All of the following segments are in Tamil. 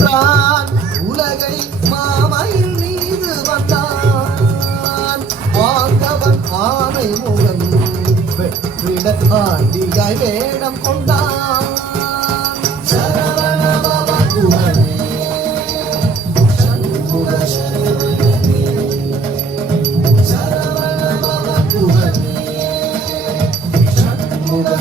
உலகை மாமையில் மீது வந்தான் ஆண்டவன் ஆமை முகம் வெற்றிட ஆண்டியாய் வேடம் கொண்டான் சரவண பவ குகனே சண்முக சரவணனே சரவண பவ குகனே சண்முக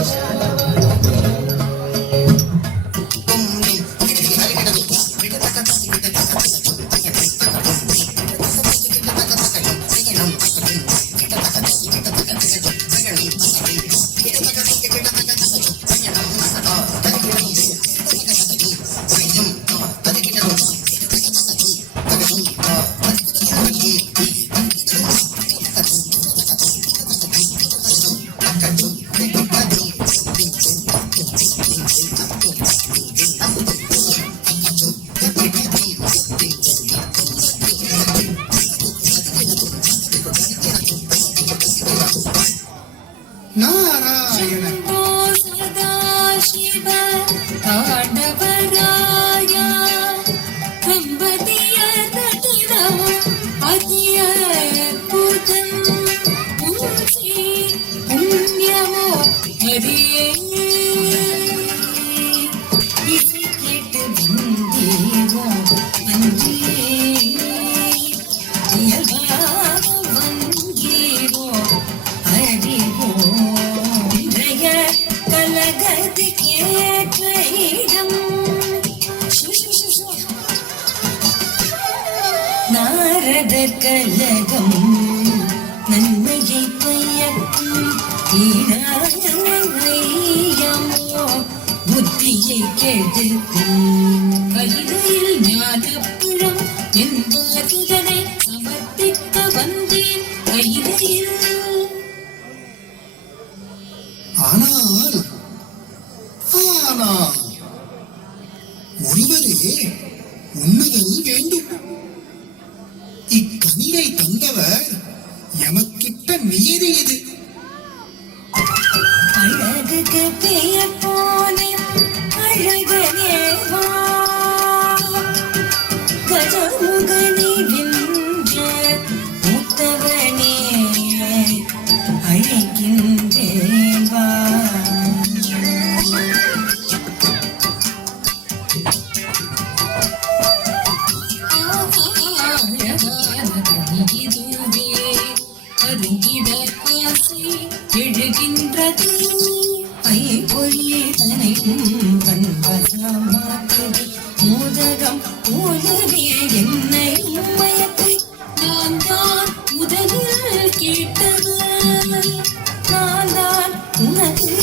கலகம் நன்மையை பயக்கும் புத்தியை கெடுக்கும் கைதையில் ஞானப்புறம் என்பதனை சமர்ப்பிக்க வந்தேன் கைதையில். ஆனால் ஒருவரே உண்ணுதல் வேண்டும். இக்கனியை தந்தவர் எமக்கிட்ட நியதி இது. அழகுக்கு பெயர் போன அழகனேவா கஜமுகனை வென்ற மூத்தவனே அழைக்கின்றேன் வா. எழுகின்றது ஐப்பொழியே தனையும் கண்வசமாக்குது மோதகம் போலவே என்னை மயக்கை நான் தான் முதலில் கேட்டது. நான் தான் உனக்கு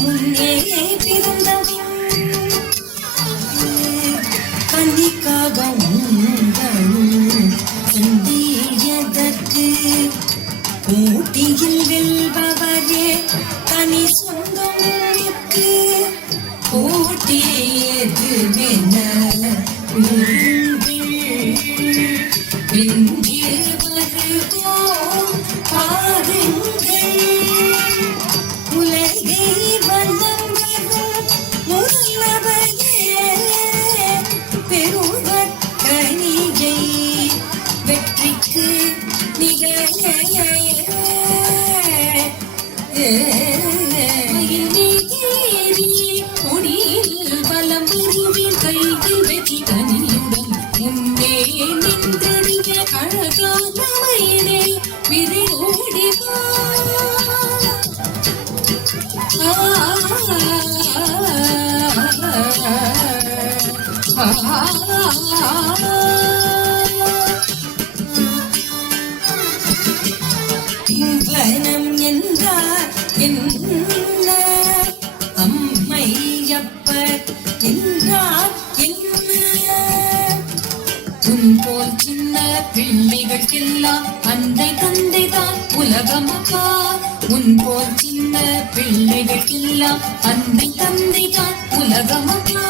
முன்னே பிறந்தவன் கண்டிக்காக உங்களும் சந்தேகதற்கு போட்டியில் வெல்பவரே தனி சொந்தமுக்கு போட்டியது வென்று வருவோம் பாருங்கள் உலகை வல்லம் முன்னவரே பெருவர் கனியை வெற்றிக்கு கொடியில் வலம் வருவேன் கையில் வெற்றி கனியுடன் முன்னே நின்றடிய அழகான மயிலே விரையோடி வனம் என்றார் என்ன அம்மையப்பர் என்றார் என்ன உன் போல் சின்ன பிள்ளைகளுக்கெல்லாம் அன்றை தந்தைதான் உலகமப்பா. உன் போல் சின்ன பிள்ளைகளுக்கெல்லாம் அன்றை தந்தைதான் உலகமப்பா.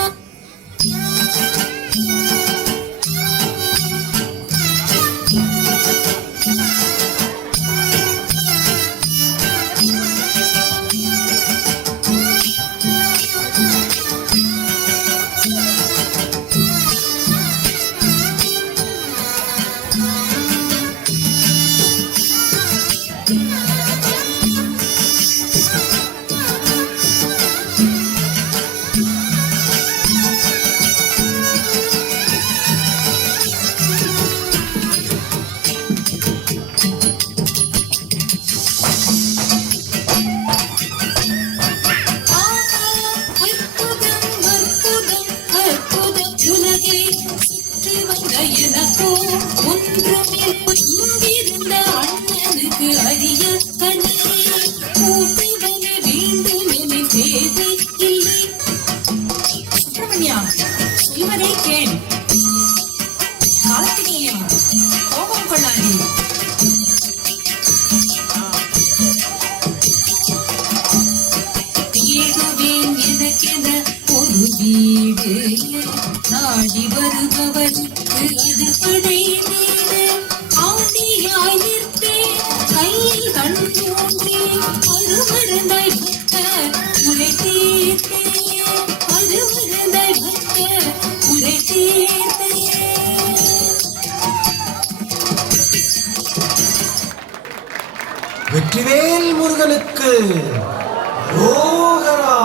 எனக்கோ ஒன்றுமே இங்கிருந்த அண்ணனுக்கு அரிய கனி கூட்டுதல வேண்டும் என தேவை இல்லை. சுப்பிரமணியா, சொல்வதை கேள். கார்த்திகேயா, கோபம் கொள்ளாதே. தேடுவேன் எனக்கென ஒரு வீடு, நாடி வருபவருக்கு அது படை வீடு. ஆண்டியாய் நிற்பேன் கையில் கண் தோன்றி அருமருந்தாய் பக்க உரை தீர்த்தேன், அருமருந்தாய் பக்க உரை தீர்த்தேன். வெற்றிவேல் முருகனுக்கு ரோகரா.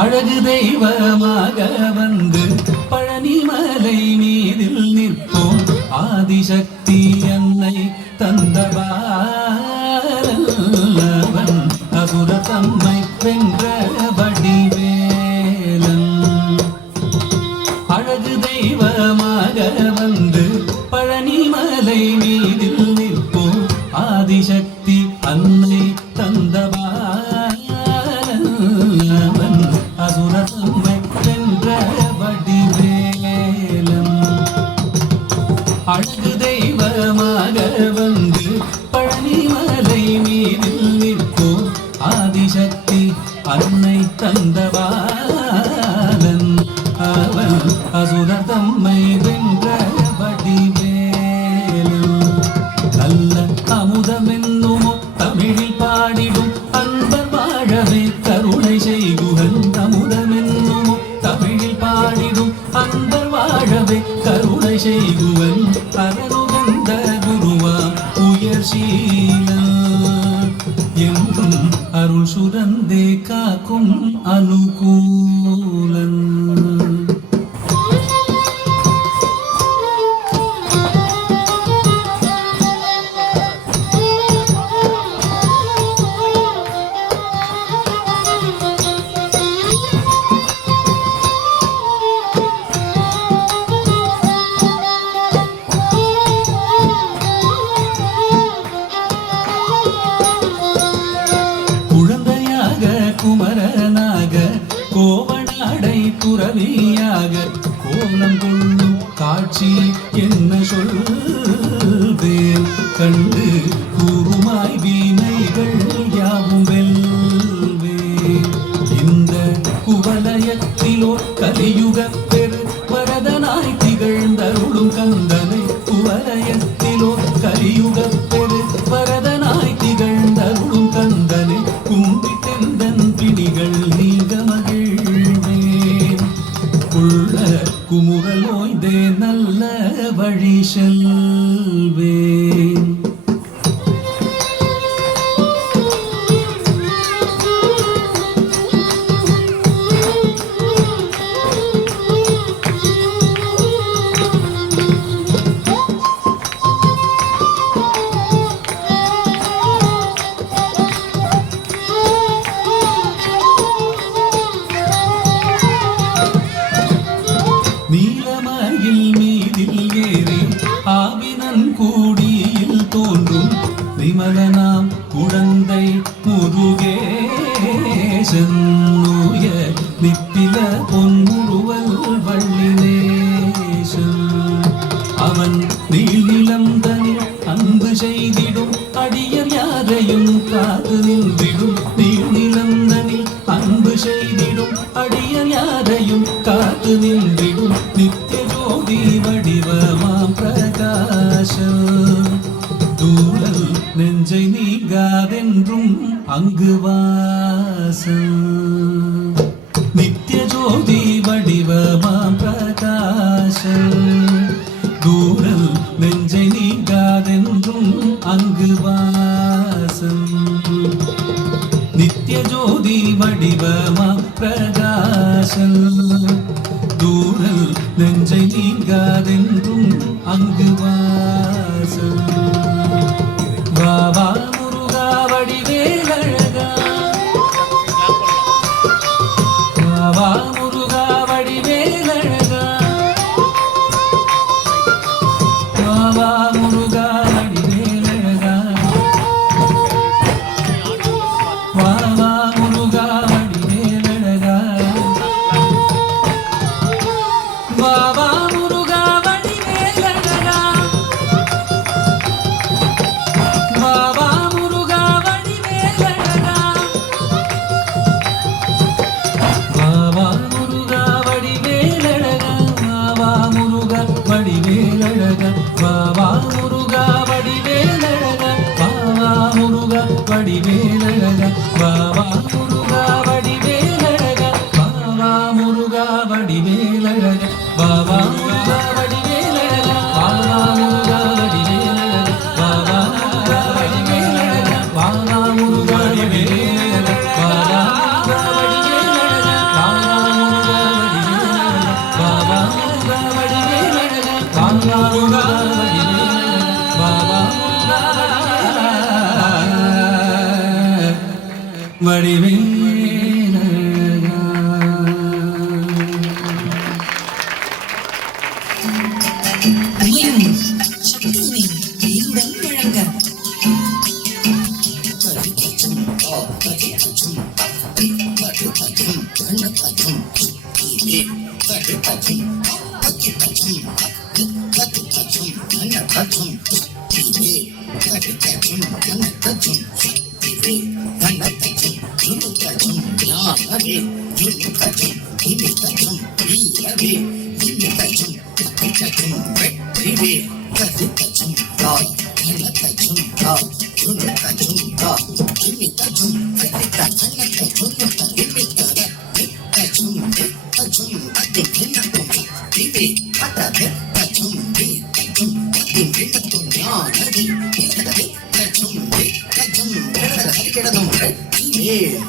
அழகு தெய்வமாக வந்து பழனிமலை மீதில் நிற்போம் ஆதிசக்தி அன்னை தந்தவாரன் அசுர தம்மை வென்ற வடிவேலன். அழகு தெய்வமாக வந்து பழனிமலை மீதில் நிற்போம் ஆதிசக்தி அன்னை தந்தவாரன் அசுர தம்மை வென்ற வடிவேலன். அழகு தெய்வமாக வந்து பழனிமலை மீதில் நிற்போம் ஆதிசக்தி அன்னை தந்தவாளன் அவன் அசுரர் தம்மை வென்ற வடிவேலன். நல்ல அமுதமென்னுமோ தமிழில் பாடிடும் அன்பர் வாழவே கருணை செய்குகன். அமுதமென்னுமோ தமிழில் பாடிடும் அன்பர் வாழவே கருணை செய்குவன். அரணுகந்த குருவாம் உயர் சீலன் என்றும் அருள் சுரந்தே காக்கும் அனுகூலன். குழந்தையாக குமரனாக கோவனாடை துறவியாக கோலம் கொள்ளும் காட்சி என்ன சொல்வேன். கண்டு கூறுமாய் வீணைகள் யாவும் வெல்வேன். இந்த குவலயத்திலோ கலியுக பெரு வரதனாய் திகழ்ந்தருளும் கந்தனை. குவலயத்திலோ கலியுக பெரு வரதனாய் திகழ்ந்தருளும் கந்தனை. கும்பிட்டெந்தன் பிணிகள் நீங்க மகிழ்வேன். உள்ள குமுறல் ஓய்ந்தே நல்ல வழி செல்வேன். நீலமயில் மீதில் ஏறி ஆவினன் கூடியில் தோன்றும் விமலனாம் குழந்தை முருகேசன். நூய நித்தில பொன்முருவல் வள்ளினேசன். அவன் நீளிலம் தனில் அன்பு செய்திடும் அடியர் யாரையும் காத்து நின்றிடும். நீளிலம் தனில் அன்பு செய்திடும் அடியர் யாரையும் காத்து நின்றிடும். நித்திய ஜோதி வடிவமாம் பிரகாசம். தூரல் நெஞ்சை நீங்காதென்றும் அங்கு வாசம். நித்திய ஜோதி வடிவமாம் பிரகாசம். தூரல் நெஞ்சை நீங்காதென்றும் அங்கு வாசம். நித்திய ஜோதி வடிவமாம் பிரகாசம். தூரல் நெஞ்சை நீங்காதென்றும் அங்கு வாசம். வாவா முருகா வடிவேலழகா, உமையும் சக்தியுமே வேலுடன் வழங்க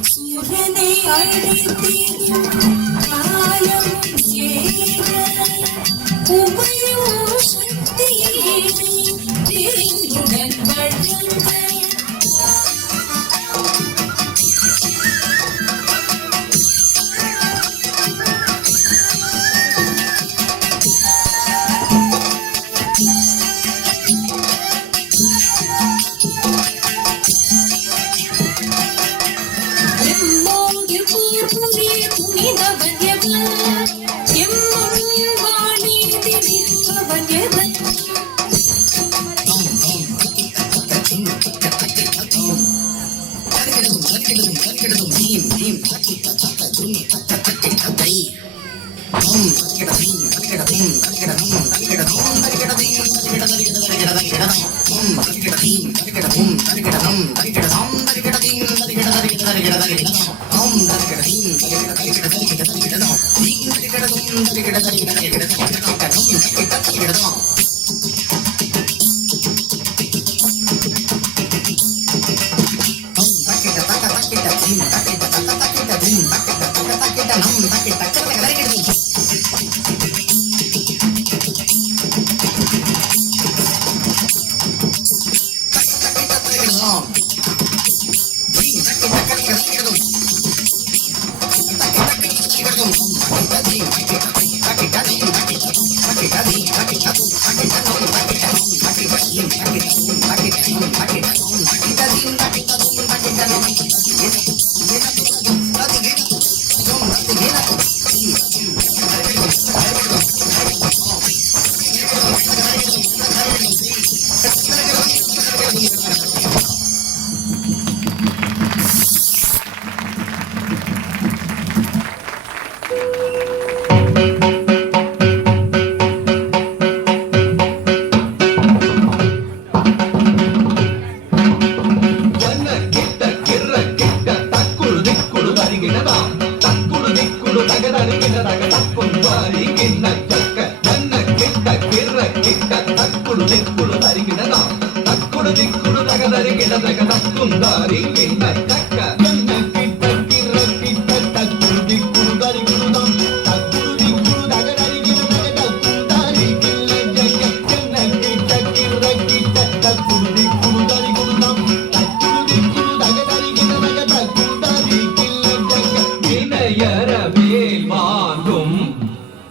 சூரனை அழைத்தேன் காலம் சேர உமையும் சக்தியே வேலுடன் வழங்க எம்மோடு கூர்புரிய புனிதவன் எவன் எம்முன் வாணி திரிப்பவன் எவன்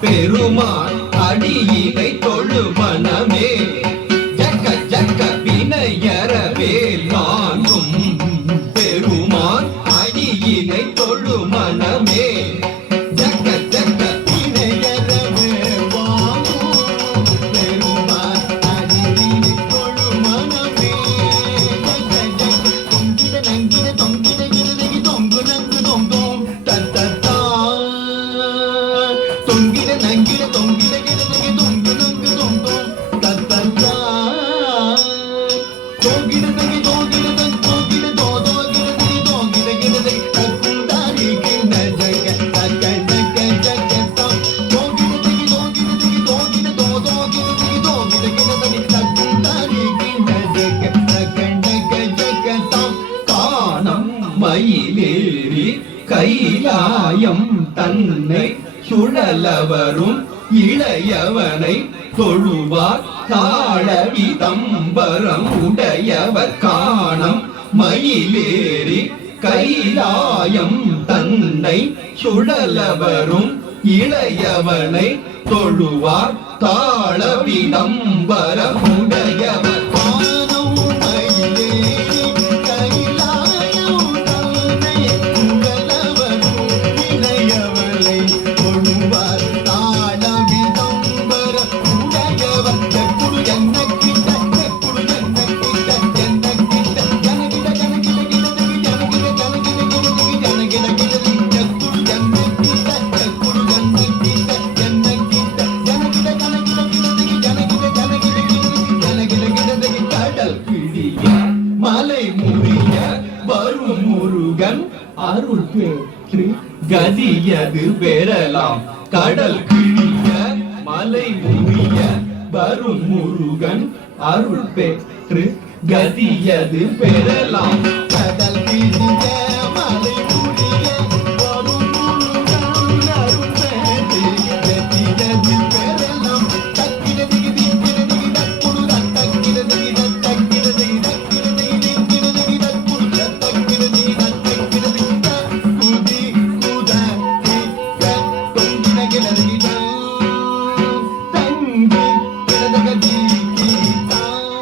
பெருமான் அடியினை தொழு மனமே ஜக்க ஜக்க வினையறவேல் வாங்கும் பெருமான் அடியினை தொழு மனமே ஜக்க ஜக்க வினையறவேல் வாங்கும் பெருமான் அடியினை தொழு மனமே ஜக்க ஜக்க தொங்கிட நங்கிட தொங்கிட கிருதகி தொங்கு நங்கு தொங்கும் தத்தத்தா தொங்கிட நங்கிட தொங்கிட கிடதகி தொங்கு நங்கு தொங்கும் தத்தத்தா தொங்கிட தகி தொங்கிட தங் தொங்கிட தோதோ கிடதகி தொங்கிட கிடதகி தக்குந்தாரி கிண்ண ஜக தக்க ஜக்க ஜக்கத்தம் தொங்கிட தகி தொங்கிட தோதோ கிடதகி தொங்கிட கிடதகி தக்குந்தாரி கிண்ண ஜக தக்க ஜக்க ஜக்கத்தம் காணம் மயிலேறி கைலாயம் தன்னை சுழலவரும் இளையவனை தொழுவார் தாழவி தம்பரம் உடையவர் காணம் மயிலேறி கைலாயம் தன்னை சுழலவரும் இளையவனை தொழுவார் தாள விடம்பரமுடையவர் வானம் மயிலேறி கைலாயம் தன்னை சுழலவரும் இளையவனை தொழுவார் தாள விடம்பரமுடையவர் குடு என்ன கிட்ட குடு என்ன கிட்ட என்ன கிட்ட ஜனகிட ஜனகிட ஜனகிட ஜனகிட மலை முறிய வரும் முருகன் அருள் பெற்று கதியது பெறலாம் கடல் கிழிய மலை முறிய வரும் முருகன் அருள் பெற்று கதியது பெறலாம் கடல் கிழிய மலை முறிய வரும் முருகன் அருள் பெற்று கதியது பெறலாம் தக்கிடதி திக்கிடதி தக்குடு தக்கிடதி தக்கிடதி தக்கிடதி தக்குடு தக்கிடதி தக்கிடதி குதி குத தொங்கின கிடதி தங்கி கிடதகதி கீதாம்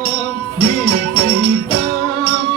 கீதாம்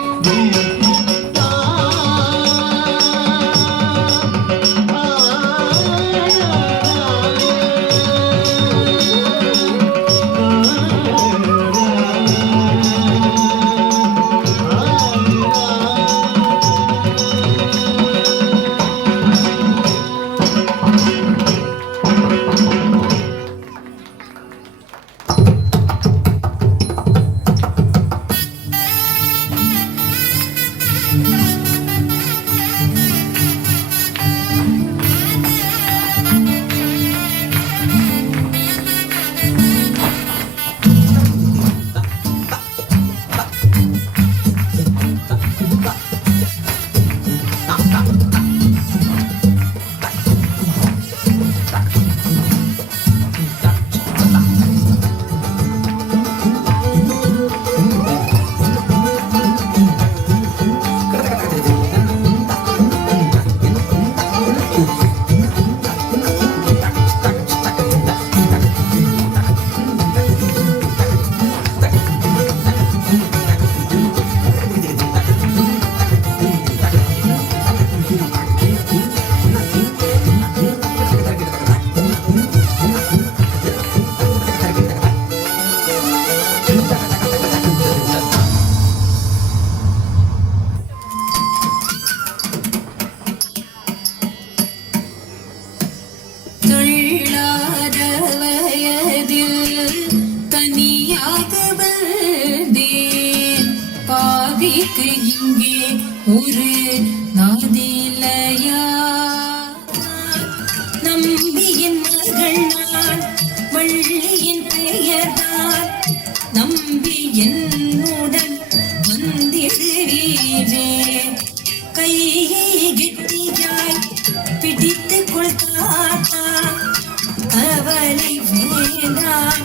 துள்ளாத வயதில் தனியாக வந்தேன் பாவிக்கு இங்கே ஒரு நாதிலையா நம்பியின் மகள் நான் வள்ளியின் பெயர்தான் நம்பி என்னுடன் வந்திடுவீரே கையை கெட்டியாய் பிடித்துக் கொள்தாத்தா கவலை வேண்டாம்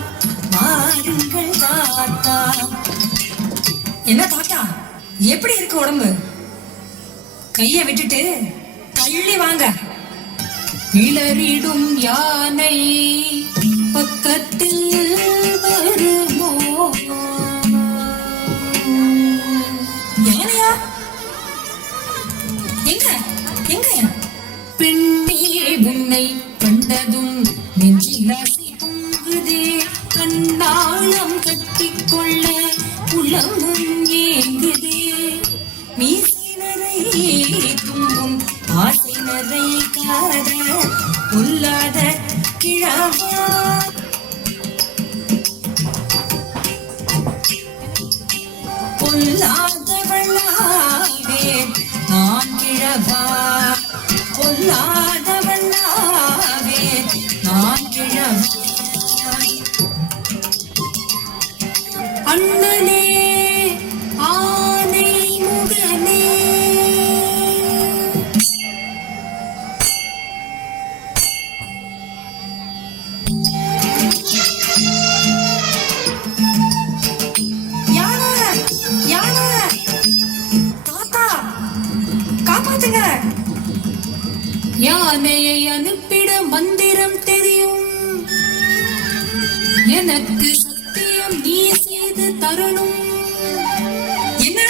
வாருங்கள் தாத்தா. என்ன தாத்தா எப்படி இருக்கு உடம்பு? கைய விட்டுட்டு தள்ளி வாங்க. கிளறிடும் யானை பக்கத்தில் வருமோ? யானையா? எங்க எங்க? பெண்ணே உன்னை கண்டதும் நெஞ்சிலாசி பொங்குதே கண்ணாளம் கட்டிக்கொள்ள உலமும் ஏங்குதே மீசினரை தும்பும் ஆசினரை காத பொல்லாத கிழவா பொல்லாதவளாவே நான் கிழவா பொல்லாதவளாவே நான் கிழவா அண்ணனே ஆனை முகனே யானை யானை தாத்தா யானையை அனுப்பிட மந்திரம் தெரியும். எனக்கு சத்தியம் நீ செய்து தரணும். என்ன?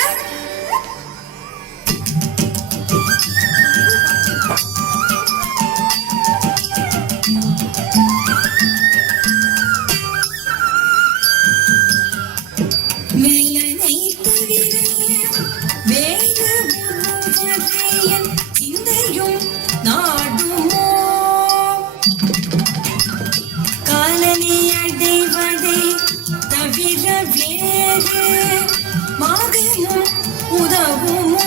மேலனை தவிர வேறு ஒருவரே என் சிந்தையும் நாடுமோ? காலனை அடைவதை தவிர வேறு மார்க்கமும் உதவுமோ?